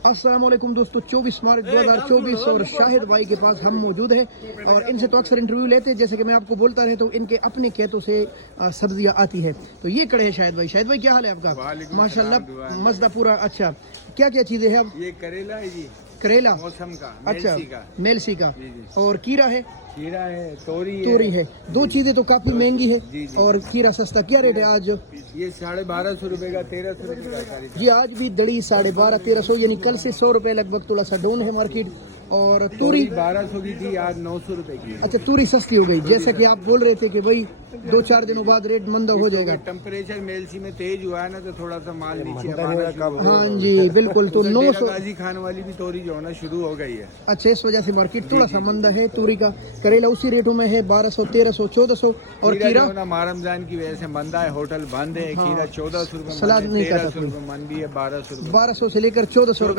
अस्सलाम वालेकुम दोस्तों, 24 मार्च 2024 और शाहिद भाई के पास हम मौजूद हैं और इनसे तो अक्सर इंटरव्यू लेते हैं। जैसे कि मैं आपको बोलता रहता हूँ, इनके अपने खेतों से सब्जियाँ आती है। तो ये खड़े हैं शाहिद भाई। शाहिद भाई, क्या हाल है आपका? माशाल्लाह मज़दा पूरा। अच्छा, क्या क्या चीज़ें हैं अब? ये करेला है जी, करेला मौसम का। अच्छा, मेलसी का। जी जी। और कीरा है, खीरा है, तोरी है। दो चीज़ें तो काफ़ी महंगी है जी जी। और खीरा सस्ता। क्या रेट है आज? ये 1250 रुपए का, 1300 रुपए का सारी। ये आज भी दड़ी 1250-1300, यानी कल से 100 रुपए लगभग थोड़ा सा डाउन है मार्केट। और तूरी 1200 की थी, आज 900 रुपए की। अच्छा, तूरी सस्ती हो गई। जैसा कि आप बोल रहे थे कि भाई 2-4 दिनों बाद रेट मंदा हो जाएगा। टेम्परेचर मेलसी में तेज हुआ है ना, तो थोड़ा सा माल नीचे। हाँ जी बिल्कुल। तो 900 गाजी खान वाली भी तोरी जो है ना शुरू हो गई है। अच्छा, इस वजह से मार्केट थोड़ा सा मंदा है तूरी का। करेला उसी रेटों में है, 1200, 1300, 1400। और खीरा ना रमजान की वजह से मंदा है, होटल बंद है। खीरा 1400 रुपए, सलाद नहीं खाता, मन भी है 1200 1200 से लेकर 1400 रुपए।